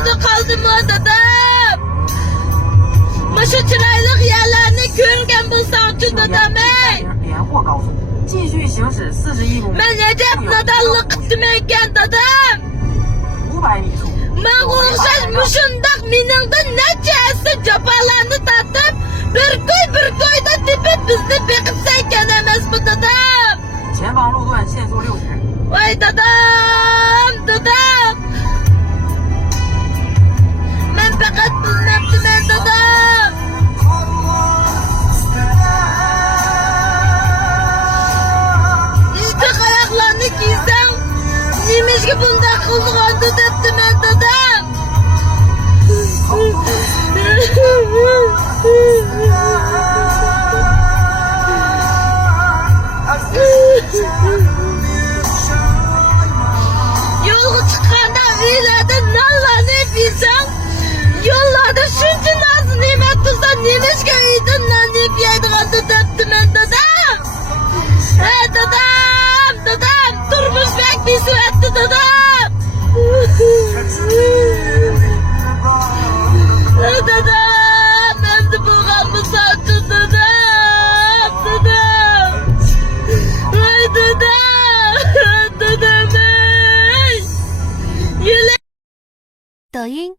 juda kaldım o dadam. Şu çıraylık yerlerini görgen bulsam dadam ey. 连霍高速继续行驶41公里， Ben Recep nadallık ettim eken dadam. 500米处。 Ben uğraş muşundak miningden necesi capalarını tatıp bir koyda dipip bizni bekip sen gelemez bu dadam. 前方路段限速60。 Vay dadam, dadam. Ben fakat bilmem ben dadam. İşte ayaklarını giysem, neymiş ki bunda kıldığı dedettim ben dadam. Yolga çıkanda ileride nallarını bilsem, yollarda şunca nasıl nimet tutsa neymiş ki iydin lan deyip yaydıgan dedettim ben dadam. Hey dadam, dadam, durmuş bek bir süretti dadam. Dadam, hem de bu kalmış saçın dadam, dadam. Ay dadam, dadam ey. Yüle 抖音